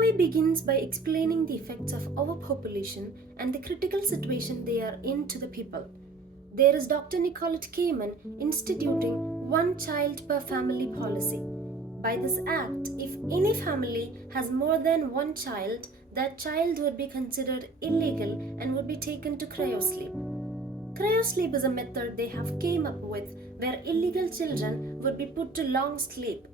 movie begins by explaining the effects of overpopulation and the critical situation they are in to the people. There is Dr. Nicolette Kamen instituting one child per family policy. By this act, if any family has more than one child, that child would be considered illegal and would be taken to cryosleep. Cryosleep is a method they have came up with where illegal children would be put to long sleep.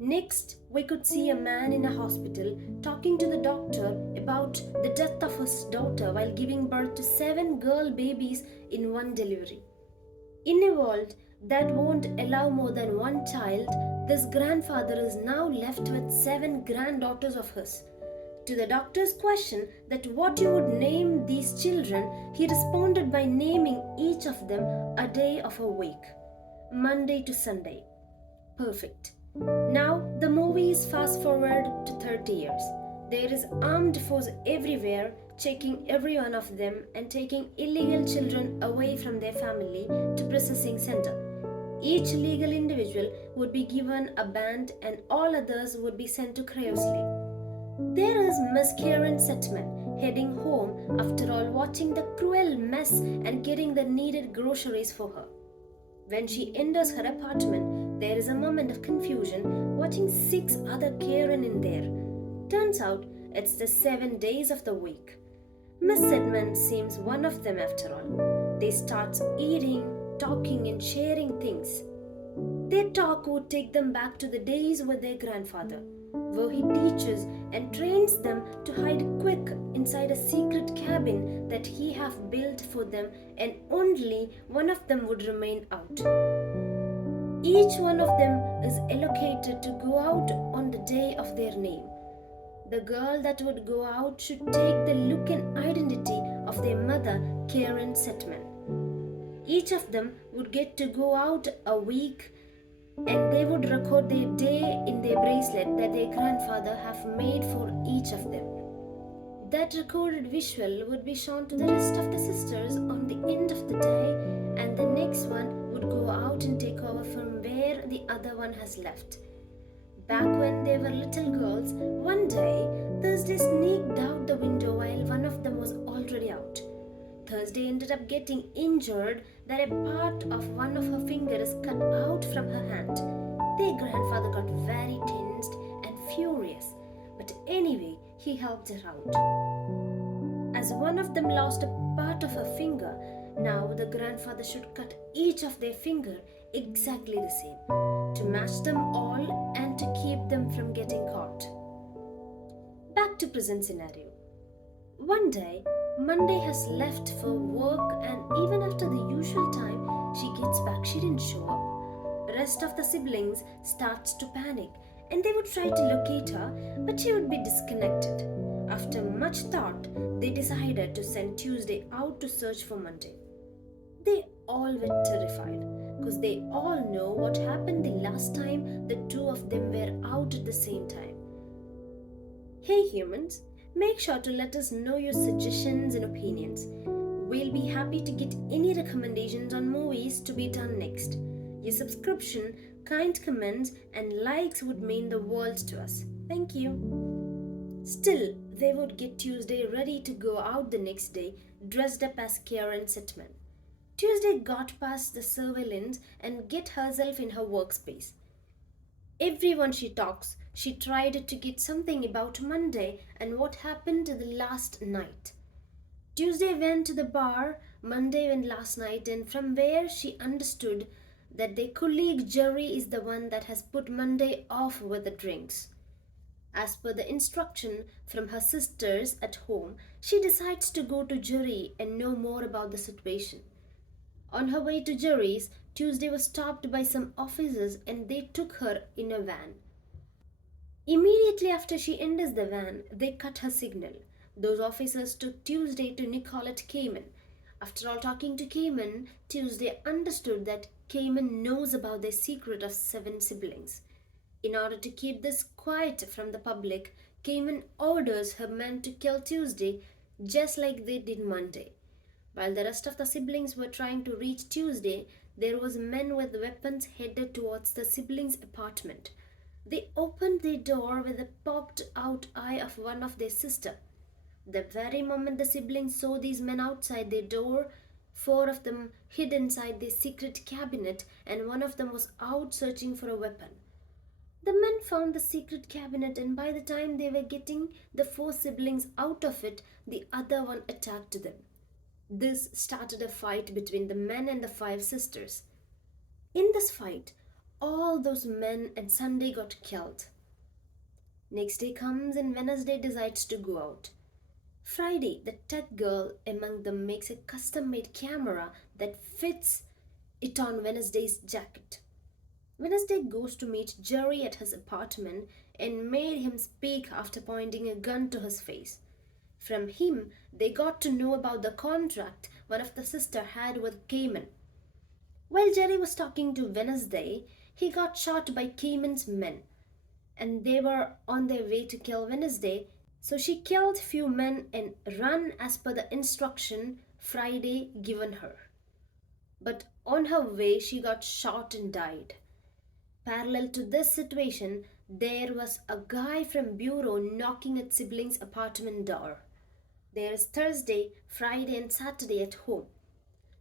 Next, we could see a man in a hospital talking to the doctor about the death of his daughter while giving birth to 7 girl babies in one delivery. In a world that won't allow more than one child, this grandfather is now left with 7 granddaughters of his. To the doctor's question that what you would name these children, he responded by naming each of them a day of a week, Monday to Sunday. Perfect. Now the movie is fast forward to 30 years. There is armed force everywhere checking every one of them and taking illegal children away from their family to processing center. Each legal individual would be given a band and all others would be sent to cryosleep. There is Miss Karen Setman heading home after all watching the cruel mess and getting the needed groceries for her. When she enters her apartment, there is a moment of confusion watching 6 other Karen in there. Turns out it's the 7 days of the week. Miss Sedman seems one of them after all. They start eating, talking and sharing things. Their talk would take them back to the days with their grandfather, where he teaches and trains them to hide quick inside a secret cabin that he have built for them, and only one of them would remain out. Each one of them is allocated to go out on the day of their name. The girl that would go out should take the look and identity of their mother, Karen Setman. Each of them would get to go out a week and they would record their day in their bracelet that their grandfather have made for each of them. That recorded visual would be shown to the rest of the sisters on the end of the day, and the next one would go out and take over from where the other one has left. Back when they were little girls, one day Thursday sneaked out the window while one of them was already out. Thursday ended up getting injured that a part of one of her fingers cut out from her hand. Their grandfather got very tensed and furious, but anyway, he helped her out. As one of them lost a part of her finger, now the grandfather should cut each of their finger exactly the same, to match them all and to keep them from getting caught. Back to present scenario. One day, Monday has left for work, and even after the usual time she gets back, she didn't show up. Rest of the siblings starts to panic and they would try to locate her, but she would be disconnected. After much thought, they decided to send Tuesday out to search for Monday. They all were terrified because they all know what happened the last time the two of them were out at the same time. Hey humans, make sure to let us know your suggestions and opinions. We'll be happy to get any recommendations on movies to be done next. Your subscription, kind comments, and likes would mean the world to us. Thank you. Still, they would get Tuesday ready to go out the next day, dressed up as Karen Setman. Tuesday got past the surveillance and get herself in her workspace. Everyone she talks, she tried to get something about Monday and what happened the last night. Tuesday went to the bar, Monday went last night, and from where she understood that their colleague Jerry is the one that has put Monday off with the drinks. As per the instruction from her sisters at home, she decides to go to Jerry and know more about the situation. On her way to Jerry's, Tuesday was stopped by some officers and they took her in a van. Immediately after she enters the van, they cut her signal. Those officers took Tuesday to Nicolette Kamen. After all talking to Kamen, Tuesday understood that Kamen knows about their secret of 7 siblings. In order to keep this quiet from the public, Kamen orders her men to kill Tuesday just like they did Monday. While the rest of the siblings were trying to reach Tuesday, there was men with weapons headed towards the siblings' apartment. They opened the door with the poked out eye of one of their sister. The very moment the siblings saw these men outside their door, four of them hid inside their secret cabinet and one of them was out searching for a weapon. The men found the secret cabinet, and by the time they were getting the four siblings out of it, the other one attacked them. This started a fight between the men and the five sisters. In this fight, all those men and Sunday got killed. Next day comes and Wednesday decides to go out. Friday, the tech girl among them makes a custom made camera that fits it on Wednesday's jacket. Wednesday goes to meet Jerry at his apartment and made him speak after pointing a gun to his face. From him, they got to know about the contract one of the sisters had with Cayman. While Jerry was talking to Wednesday, he got shot by Cayman's men, and they were on their way to kill Wednesday, so she killed few men and ran as per the instruction Friday given her. But on her way, she got shot and died. Parallel to this situation, there was a guy from bureau knocking at siblings' apartment door. There is Thursday, Friday, and Saturday at home.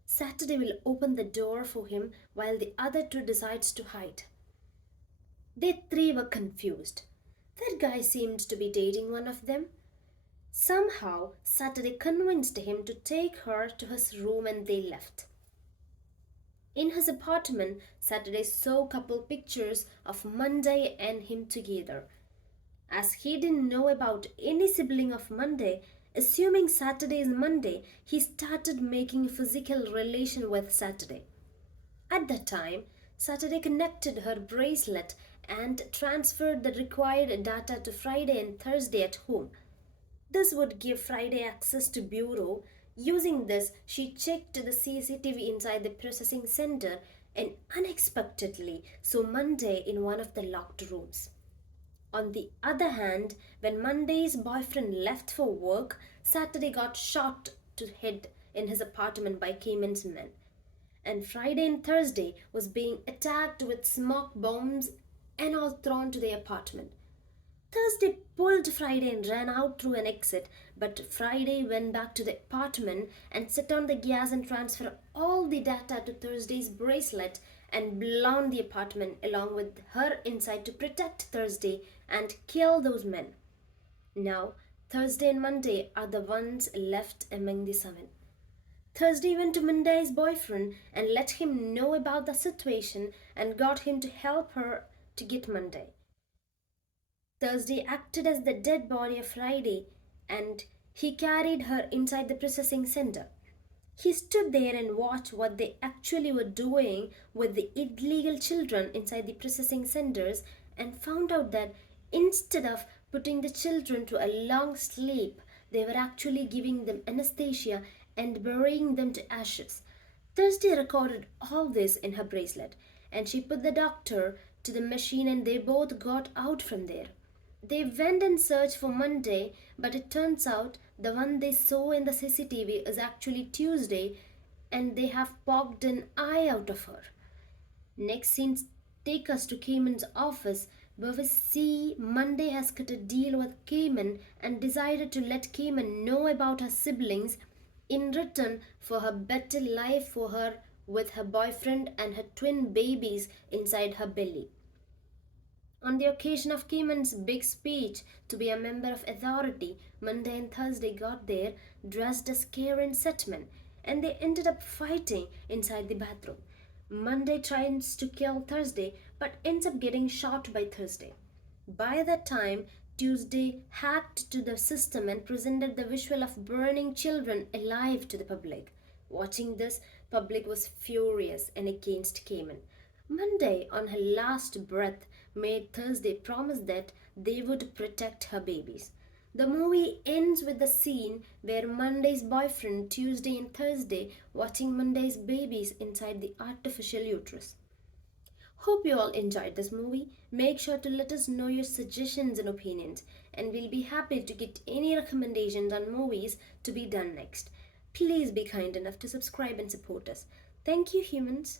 Saturday will open the door for him while the other two decides to hide. They three were confused. That guy seemed to be dating one of them. Somehow, Saturday convinced him to take her to his room and they left. In his apartment, Saturday saw couple pictures of Monday and him together. As he didn't know about any sibling of Monday, assuming Saturday is Monday, he started making a physical relation with Saturday. At that time, Saturday connected her bracelet and transferred the required data to Friday and Thursday at home. This would give Friday access to bureau. Using this, she checked the CCTV inside the processing center and unexpectedly saw Monday in one of the locked rooms. On the other hand, when Monday's boyfriend left for work, Saturday got shot to head in his apartment by Cayman's men. And Friday and Thursday was being attacked with smoke bombs and all thrown to the apartment. Thursday pulled Friday and ran out through an exit, but Friday went back to the apartment and set on the gas and transferred all the data to Thursday's bracelet and blown the apartment along with her inside to protect Thursday and kill those men. Now, Thursday and Monday are the ones left among the seven. Thursday went to Monday's boyfriend and let him know about the situation and got him to help her to get Monday. Thursday acted as the dead body of Friday and he carried her inside the processing center. He stood there and watched what they actually were doing with the illegal children inside the processing centers and found out that instead of putting the children to a long sleep, they were actually giving them anesthesia and burying them to ashes. Thursday recorded all this in her bracelet and she put the doctor to the machine and they both got out from there. They went and searched for Monday, but it turns out the one they saw in the CCTV is actually Tuesday and they have poked an eye out of her. Next scene take us to Cayman's office where we see Monday has cut a deal with Cayman and decided to let Cayman know about her siblings in return for her better life for her with her boyfriend and her twin babies inside her belly. On the occasion of Cayman's big speech to be a member of authority, Monday and Thursday got there dressed as Karen Setman and they ended up fighting inside the bathroom. Monday tries to kill Thursday but ends up getting shot by Thursday. By that time, Tuesday hacked to the system and presented the visual of burning children alive to the public. Watching this, public was furious and against Cayman. Monday, on her last breath, made Thursday promise that they would protect her babies. The movie ends with the scene where Monday's boyfriend, Tuesday and Thursday, watching Monday's babies inside the artificial uterus. Hope you all enjoyed this movie. Make sure to let us know your suggestions and opinions, and we'll be happy to get any recommendations on movies to be done next. Please be kind enough to subscribe and support us. Thank you, humans.